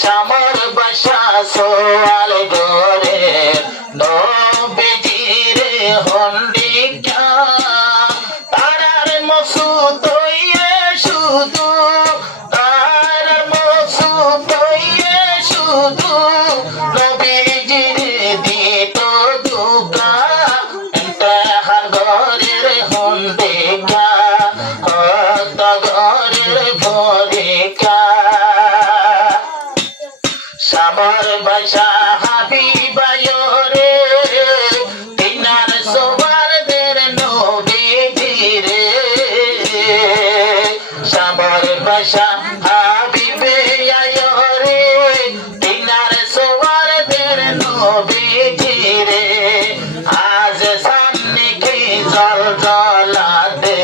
শামর বাসা সোয়াল গোরে নবীজিরে হন্ডিকা তারার মসুদ হইয়ে শুধু তার মসুদ হইয়ে শুধু নবীজিরে দিত দুকা তাহার ঘরের হন্ডিকা কত ঘরের ভরিকা শামর বাসা হাবিবায়রে তিনার সোয়ারদের নবীজিরে শামর বাসা হাবিবে আয়রে তিনার সোয়ারদের নবীজিরে আজ সামনে কি জল জলাতে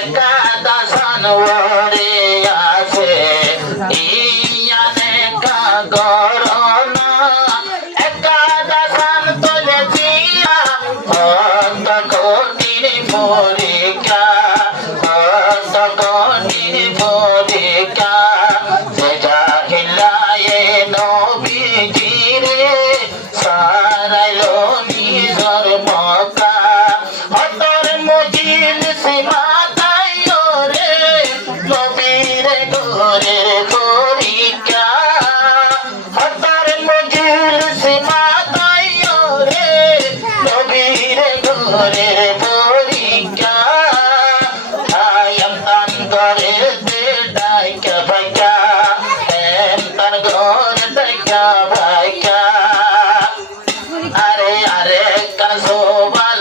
একাদশন ওরে আছে গরনা একাদশন তোলে দিয়া অন্ত কঠিন পরীক্ষা অন্ত কঠিন পরীক্ষা যে জাহিলায়ে নবীজিরে সারাইলো নিজর মক্কা হতর মজলিস মাতাইও রে নবীরে ঘরের পরীক্ষা ঘরের পরীক্ষা আয়াম তান ঘরের ডাইকা ভাইকা এম তান ঘর ডাইকা ভাইকা আরে আরে কাজোবাল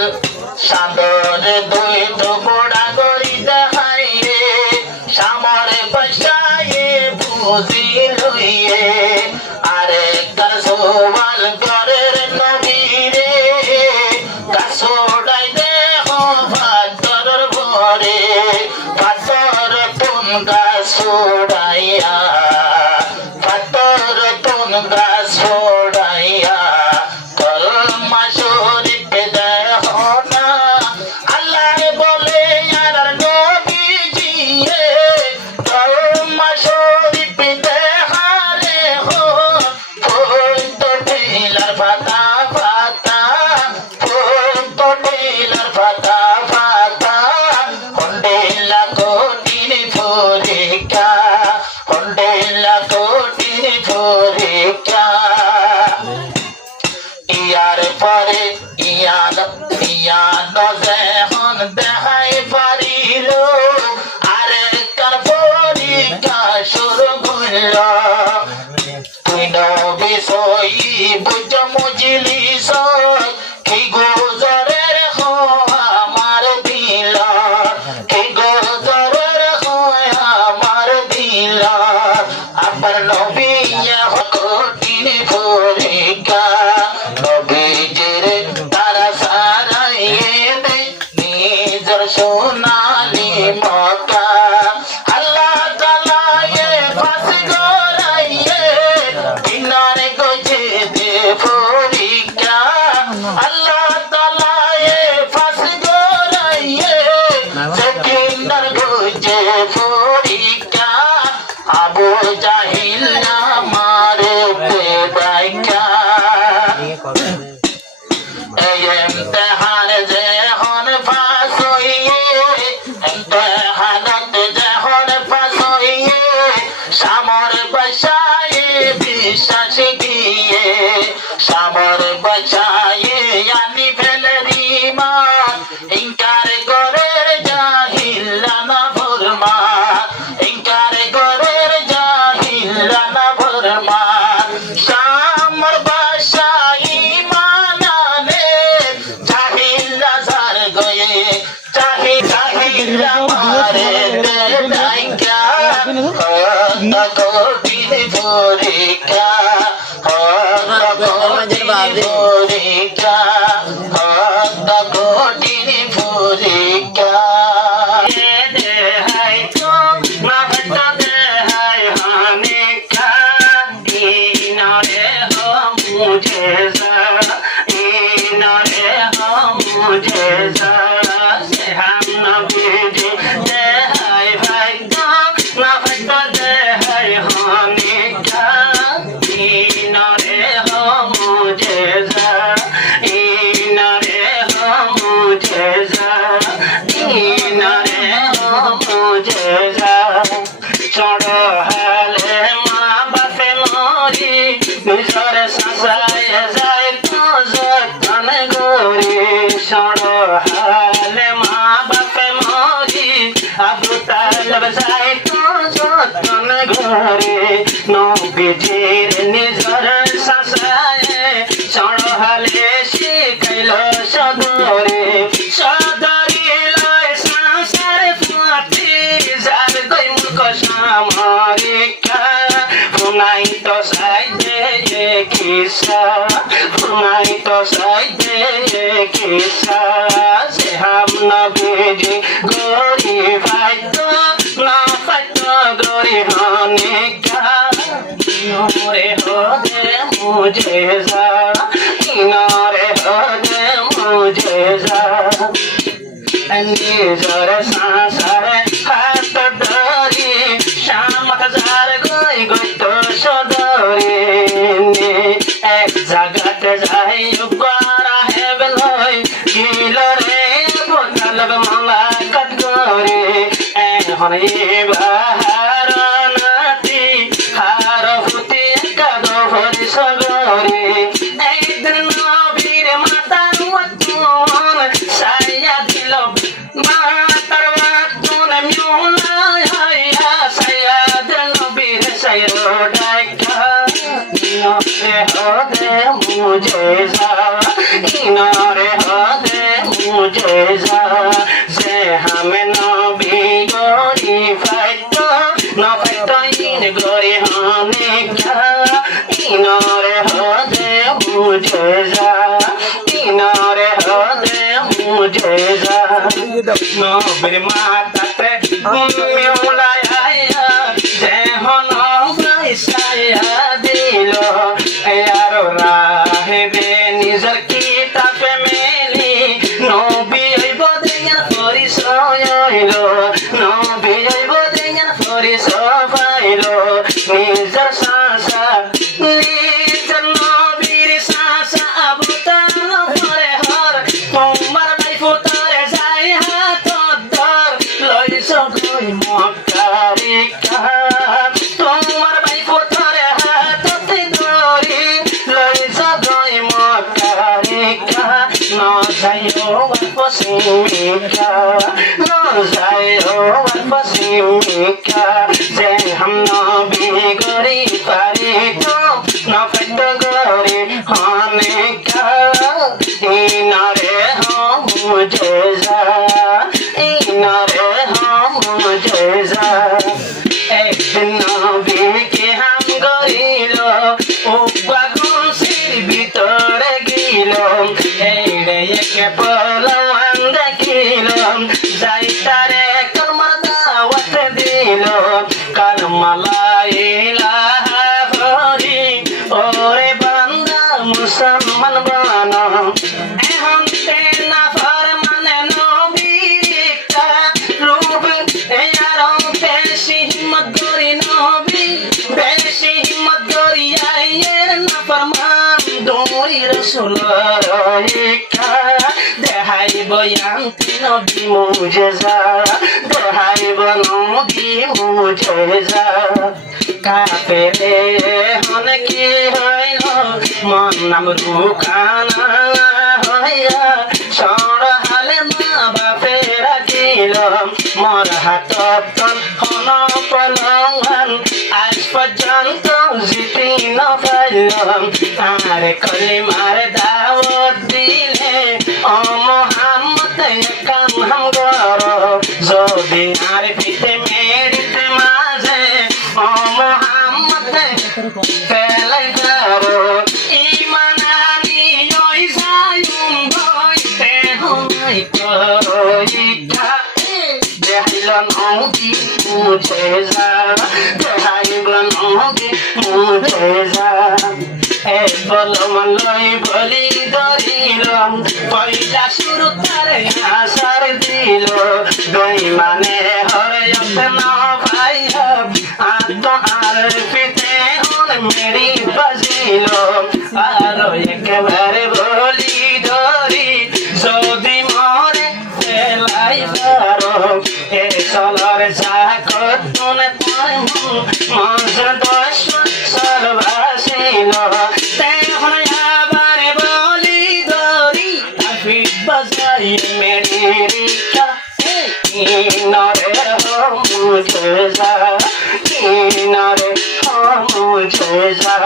সাদরে দুই টুকরা গড়ি দেখাই রে শামরে বাসায়ে বুঝি লইয়ে আরে কাজোবাল ঘরের নবীরে কাছড়াই দেহ ভাতর ভরে ভাতর তুন গাছ ছড়াইয়া ভাতর তুন গাছ ছড়াইয়া কলমা শরীফ দেহ না আল্লাহ বলে আর নবীজিয়ে কলমা শরীফ দেহারে হো ফুল তো ঢিলার ফাতা ফাতা ফাতা ফাতা হন্ডেলা কঠিন পরীক্ষা হন্ডেলা কঠিন পরীক্ষা ইয়ার পরে ইয়ান যেহন দেখাই পারিল আরে কার পরীক্ষা শুরু করল তুই নবী সই বুঝ মজলিস কি গুজরের আমার দিল কি গুজরের আমার দিল আবার নবী কঠিন পরীক্ষা নবীজিরে তারা সারাইয়ে দে নিজের সোনালি মক্কা আল্লাহ তাআলা এ ফাঁস গড়াইয়ে কিনারে গজে দে পরীক্ষা আল্লাহ তাআলা এ ফাঁস গড়াইয়ে কিনার গজে পরীক্ষা আবু জাহিল আমারে বেদাইকা এই ইমতিহান যেহন পাস হইয়ে ইমতিহানত যেহন পাস হইয়ে শামর বাসায়ে বিশ্বাস গিয়ে শামর বাসায়ে আনি ফেলের ঈমান ইনকার গরের জাহিলা না ফরমান ইনকার গরের জাহিলা না ফরমান শামর বাসায়ে ঈমান আনে জাহিলা জার গয়ে জাহিলা মারে দেখাইকা কঠিন পরীক্ষা পরীক্ষা কঠিন পরীক্ষা চড়হালে মা বাপে মরি নিজর সাসায় যায় তো যতন গরি চড়হালে মা বাপে মরি আবু তালেব যায় তো যতন গরি নবীজির নিজর সাসায় চড়হালে শিখাইল সদরে সদরে লয় সংসার ফাটি যার কই মুখ সামরিকা ফুনাই তো সাইদে কিসা ফুনাই তো সাইদে কিসা সে হাম নবীজি গরি ফাইতো না ফাইতো গরি হানিকা কিনারে হদে মুঝে যা কিনারে হদে মুঝে যা নিজর সংসারে হাত ধরি শামত যার গই গই তো সদরে এক জায়গাতে যাই করা হেব লই গিল রে বোতলব মালা কত করে এখন বাহার নাতি হার হতে কাদ ভরি সগরে একদিন নবীর মাতার মতন সাইয়া দিল মাতার মতন মিউলাই হইয়া সাইয়া দিল নবীর সাইরো ডাকা কিনারে হদে মুঝে যা কিনারে হদে মুঝে যা যে হামে নবী গরি ফাইতো না ফাইতো ইন গরি হানে কা কিনারে হদে মুঝে যা কিনারে হদে মুঝে যা নবীর মাতাতে মিউলাই আয়া যে হন সাইয়া দিল আরো রাহেবে নিজর কিতাবে মেলি নবী হইব দেয়ার পরিচয় হইল নবী হইব দেয়ার পরিচয় পাইল নিজর সাসা নিজর নবীর সাসা আবু তালেব পরে হর তোমার ভাই ফুতারে যাই হাত ধর লইছ গই মক্কারিকা তোমার ভাই ফুতারে হাত ধরি লইছ গই মক্কারিকা ন যাইও পশ্চিমিকা ন যাইও পশ্চিমিকা যে হাম নবী গরি পারি তো ন ফাইত গরি হানিকা ইনারে হাম মুঝে যা ইনারে হাম মুঝে যা একদিন নবীকে হাম গরিল উপাগুন সির ভিতরে গিল এইরে একে পলওয়ান দেখিল যাই তারে কলমার দাওয়াত দিল কলমা লা ইলাহা হরি ওরে বান্দা মুসলমান বানা এখন তে না ফরমানে নবীকা রূপ এয়ারো বেশি হিম্মত করি নবী বেশি হিম্মত করি আয়ের না ফরমান দৌড়ি রসুলরিকা দেখাইব ইয়ান্তি নবী মুজেজা দেখাইব নবী মুজেজা কাপেরে হন কি হইল মন নাম রুখানা হইয়া সরহালে মা বাপে রাখিল মোর হাতত হন পলঙ্গন আজ পর্যন্ত জিতি ন পাইলাম তারে কলিমার দাওয়াত দিলে ও মোহাম্মদ কাম হাম গর যদি আর পিতে মেরিতে মাঝে ও ফেলাই যাবো ইমানানি ওই যায়ুম হইতে হইতো ইচ্ছা দেখাইল নদী মুছে যা দেখাইব নদী মুছে যা এক বলম লই বলি ধরিল পয়লা শুরু তারে আসার দিল দুই মানে হরয়ত না ভাই আত আর পিতে হন মেরি বাজিল আর একেবারে বলি ধরি যদি মরে ফেলাই পারো এ চলর চাকত তুনে মঞ্চ দশ সর্বাসীন তেহন আবার বলি ধরি আফিক বাজাই মেরি রিক্সা কিনারে মুঝে যা কিনারে মুঝে যা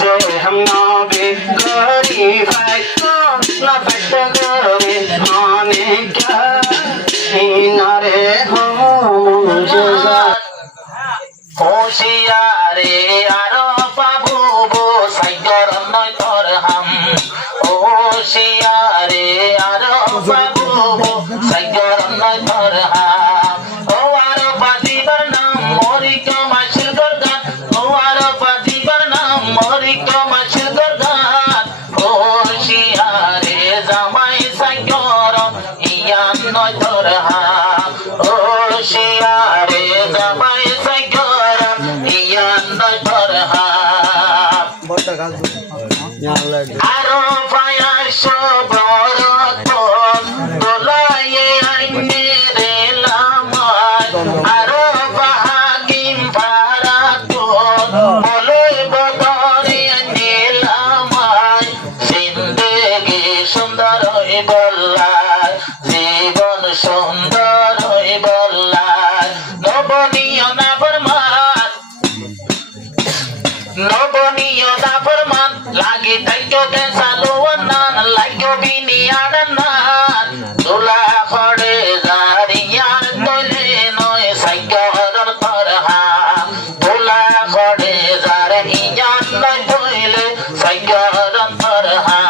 যে हम नबी गरीब है ना फट गए आने क्या किनारे मुझे जा होशियारे आरो बाबू बो साइगर नय तोर हम होशियारे आरो बाबू बो साइगर नय तोर हम ओ आरो बाजीबर नाम मोरी को माशिल गर्दान ओ आरो बाजीबर नाम मोरी को माशिल गर्दान होशियारे জামাই সাইगर ইয়ান নয় তोर हम होशियारे জামাই সাইगर ইয়ান নয় তोर हम আরো পায়ার সবর দোলায়ে আইনে রে লামায় আরো বাহাগিম ভাড়া তো বলে বদরে নীলামায় জিন্দেগি সুন্দর হই বল্লায় জীবন সুন্দর হই বল্লায় নবনীয় না ফরমান নবনীয় না ফরমান লাগি তাইকো কে সালুয়ান লাগো বিনি আড়ান তোলা খড়ে জারিয়ার তলে নয় সাইগর তরহা তোলা খড়ে জারিয়ার নয় তলে সাইগর তরহা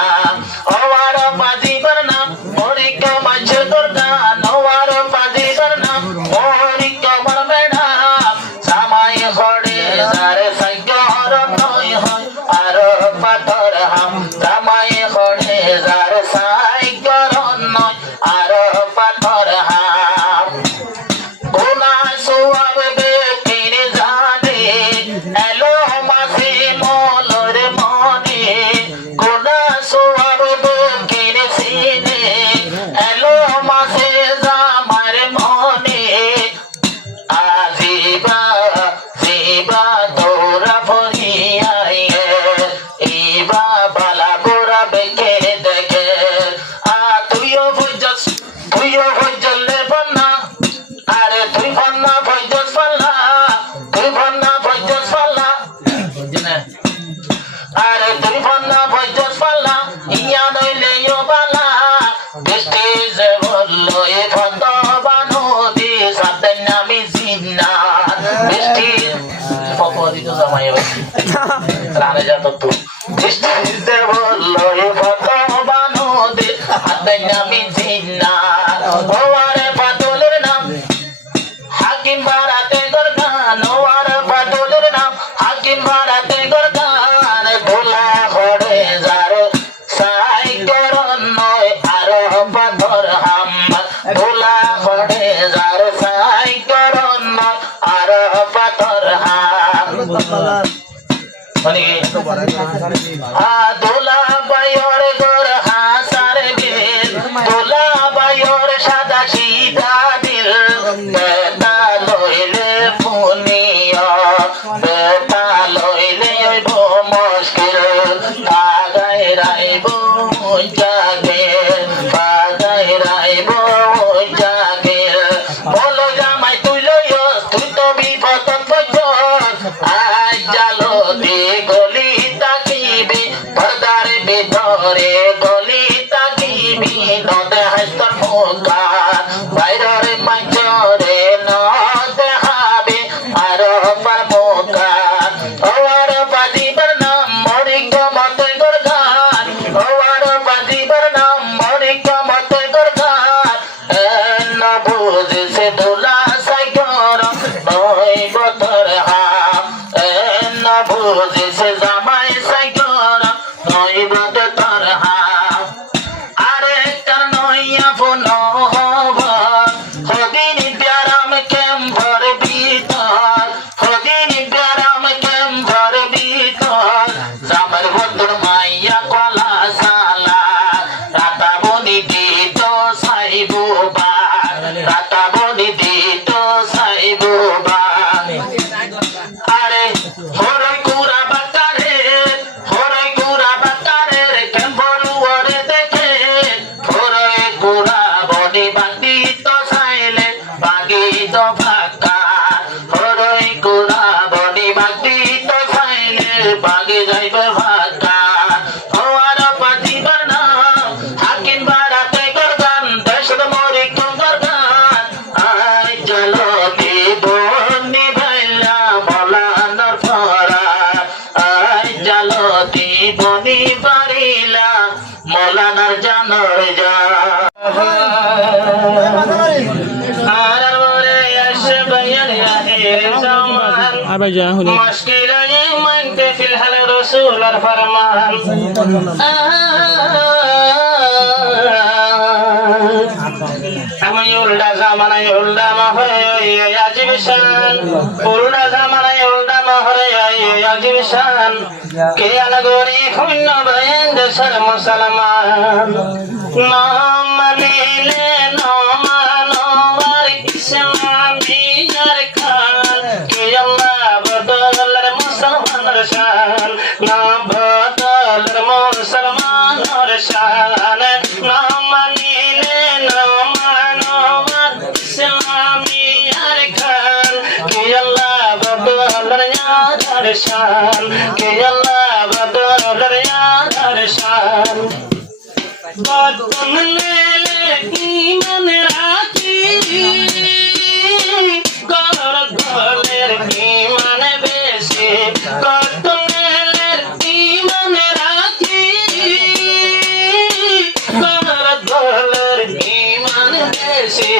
ওয়ার বাজিবার নাম মোরি কে মাঝ দরগান ওয়ার বাজিবার নাম মোরি কে মরবেনা সামাই খড়ে জারে সাইগর নয় হয় আর পাথর হাম সামাই খড়ে জারে সাইগর নয় আর পাথর হাম গুনা সুয়াব বেকির জানে এলো মাসি মলর মনে গুনা সুয়াব বেকির সিনে এলো মাসে জামার মনে আজিবা জিবা তোরা ফরিয়াই ইবা বালা গোরা বেকে দেখে তুইও ভজলে বন্না আরে তুই বন্না ভজস পাল্লা তুই বন্না ভজস পাল্লা আরে তুই বন্না ভজস পাল্লা ইয়া নইলে ইয়ো বালা বৃষ্টি যে বললো এ ফন্দ বানুদি সাথে নামি জিন্না বৃষ্টি ফপদি তো জামাই রানে যা তো বৃষ্টি যে বললো এ ফন্দ বানুদি সাথে নামি জিন্না ও আরে পাতলের নাম হাকিম বারাতে গরগান ও আরে পাতলের নাম হাকিম বারাতে গরগান তোলা খড়ে যারো সাইগর নয় আর পাথর হাম তোলা খড়ে যারো সাইগর নয় আর পাথর হাম মানে দোলা বায়র গোর হাসার বিল দোলা বায়র সাদা সিধা দিল বেতা লইলে পুনিয়া বেতা লইলে মুশকিল আগাই রাইব জাগে আগাই রাইব জাগে বলো জামাই তুই লইস তুই তো বিপদত বজস আজ জালো দি গলি তাকিবি পর্দার ভিতরে গলি তাকিবি নদে হাস্তর মুখার বাইরের মাঝরে নদে হাবি আর পার মুখার ওর বাজি আর বলে আসে বয়ান আখির জামান মুশকিল মানতে ফিল হাল রাসূলের ফরমান আমি উল্টা জামানায় উল্টা মহরে আজিব শান উল্টা জামানায় উল্টা মহরে আজিব শান কে আলগরি খুন্ন বয়ান দেশের মুসলমান নাম মানিলে নমানোয়ার ইসলামিয়ার খান কে আল্লাহ বদলের মুসলমানের শান না বদলের মুসলমানের শান নাম মানিলে নমানোয়ার ইসলামিয়ার খান কে আল্লাহ বদলের ইয়ার শান কে আল্লাহ বদলের ইয়ার শান বদলে ইমান রাখি কর দলের ইমান বেশি কতলের ইমান রাখি কর দলের ইমান বেশি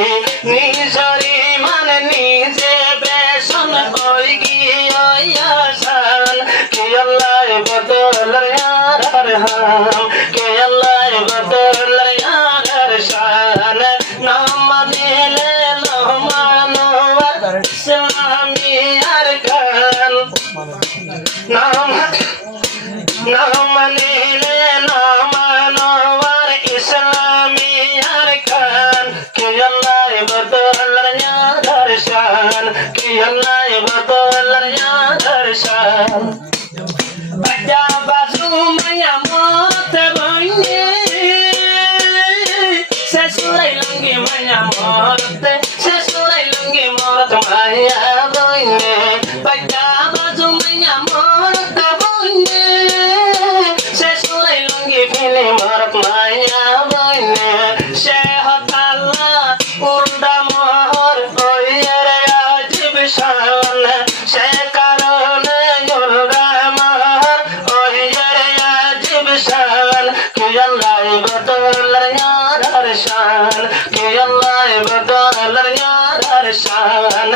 নিজের ইমান নিজে বেশন হই গিয়াসান কে আল্লাহ বদলের ইয়ার হাম কে আল্লাহ বদলের ইয়ার শান নাম দিলে নহমানোয়ার ইসলামিয়ার খান নাম দিলে নহমানোয়ার ইসলামিয়ার খান কে আল্লাহ বদলের ইয়ার শান কে আল্লাহ বদলের ইয়ার শান বাজা বাজু মায়া মত বইনে শেষুরাই লঙ্গি মায়া মত শেষুরাই লঙ্গি মত মায়া বইনে বাজা বাজু মায়া মত বইনে শেষুরাই লঙ্গি ফেলে মত মায়া বইনে শেহতাল্লা উল্টা মোহর ওয়ের আজিব শান সে কারণে উল্টা মোহর ওয়ের আজিব শান কে আল্লাহ বদলের ইয়ার শান কে আল্লাহ বদলের ইয়ার শান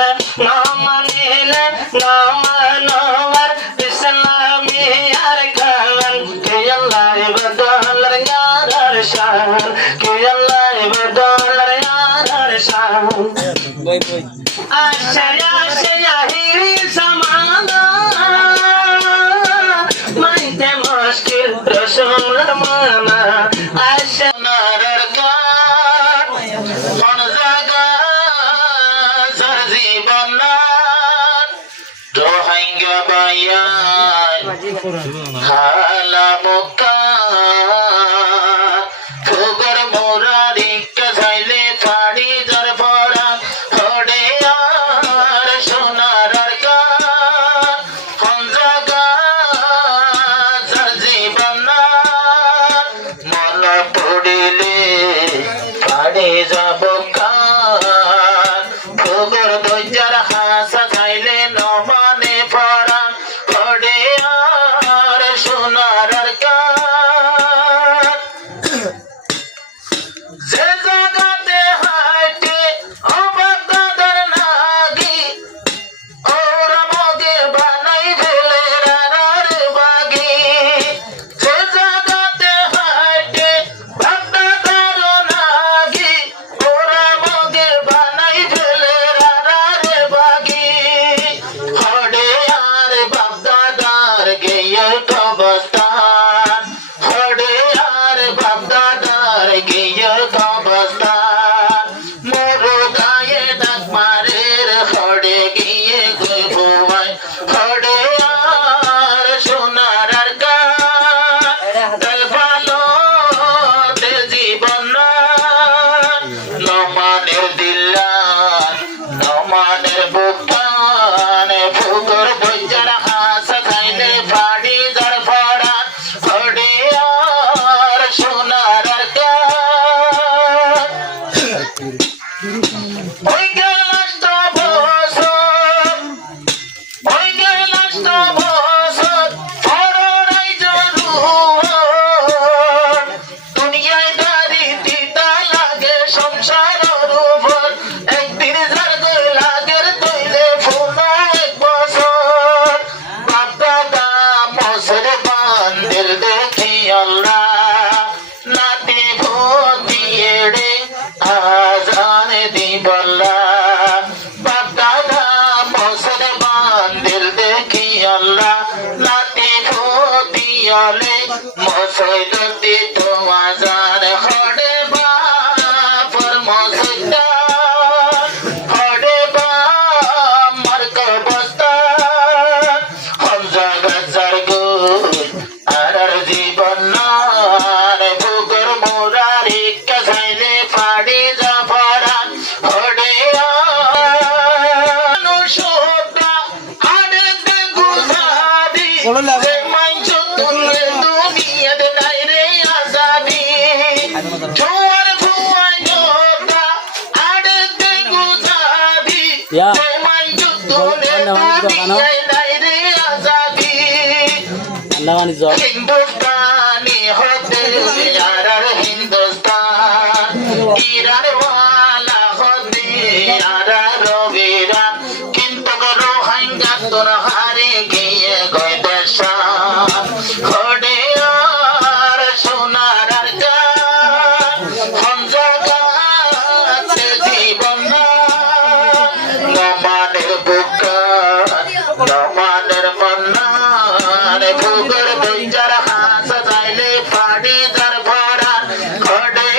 নাম নিলে নমানোয়ার ইসলামিয়ার খান কে আল্লাহ বদলের ইয়ার শান কে আল্লাহ বদলের ইয়ার শান আশা আশা আহিরি জামানা মানতে মুশকিল রাসূলের মানা আশা নারের গান কোন জায়গা জীবন রোহিঙ্গা বায়ান হালা মক্কা ফুগর মোরারি কাছাইলে পাড়ি জর পড়া হড়ে আর সোনার গান কোন জায়গা জীবন মল পড়িলে পাড়ি যাব কান ফুগর দইজার হাসা খাইলে নমানে পড়া হড়ে আর সোনার গান যে জায়গাতে হাইটে অবাগদার নাগি ওরা মগে বানাই ফেলে রানার বাগি যে জায়গাতে হাইটে বাগদার নাগি ওরা মগে বানাই ফেলে রানার বাগি হড়ে আর বাগদার গিয়ে কবস্তান হড়ে আর বাগদার গিয়ে কবস্তান মোরো গায়ে ডাক মারের হড়ে গিয়ে গই ভুয়াই হড়ে আর সোনার গান দল ভালো তে জীবন নমানের দিল্লান নমানের বুকান ফুগর বইজার হাস খাইলে বাড়ি জড় পড়া হড়ে আর সোনার গান ওই গেলাষ্ট বছর ওই গেলাষ্ট বছর পড়াই জরুর দুনিয়ায় দাঁড়ি দিতা লাগে সংসার আল্লাহ লাতি ফুদিয়ালে মসজিদে তো আজান হড়ে বাপর মসজিদা হড়ে বা মার্কা বস্তা হামজা গাজার গুল আর জীবন নার ভুগর মোরারি কাজাইলে পাড়ি জাফরা হড়ে হিন্দুস্তানি হতে আর হিন্দুস্তান ইরার ওয়ালা হতে আর রবিরা কিন্তু রোহিঙ্গা তোর হারে গিয়ে গয় দেশান হড়ে আর সোনার আর গান হমজা গাছে জীবন নমানের বুকা নমানের মন্নার ভুগর বেচার হাস যাইলে পাড়ি যার ভরা হড়ে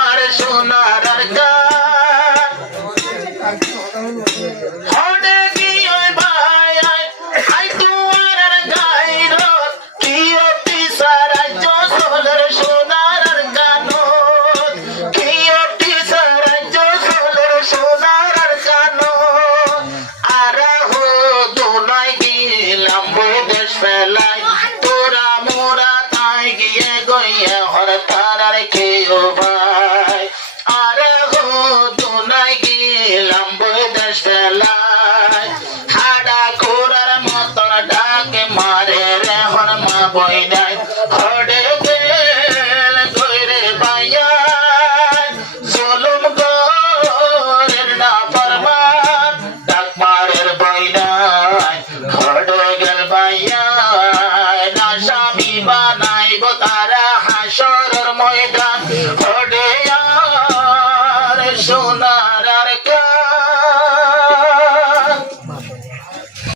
আর সোনার আর গান হড়ে কি ওই ভাই আই তুয়ার আর গাইর কি অতি সারাজ্য সোলার সোনার আর গানত কি অতি সারাজ্য সোলার সোনার আর গানত আর হো দুলাই গিলাম বৈদেশ ফেলাই তোরা মোরা তাই গিয়ে গইয়ে হর তারার কেউ ভাই আর হো দুলাই গিলাম বৈদেশ ফেলাই হাডা কোরার মতন ডাকে মারে রে হর মা বইনে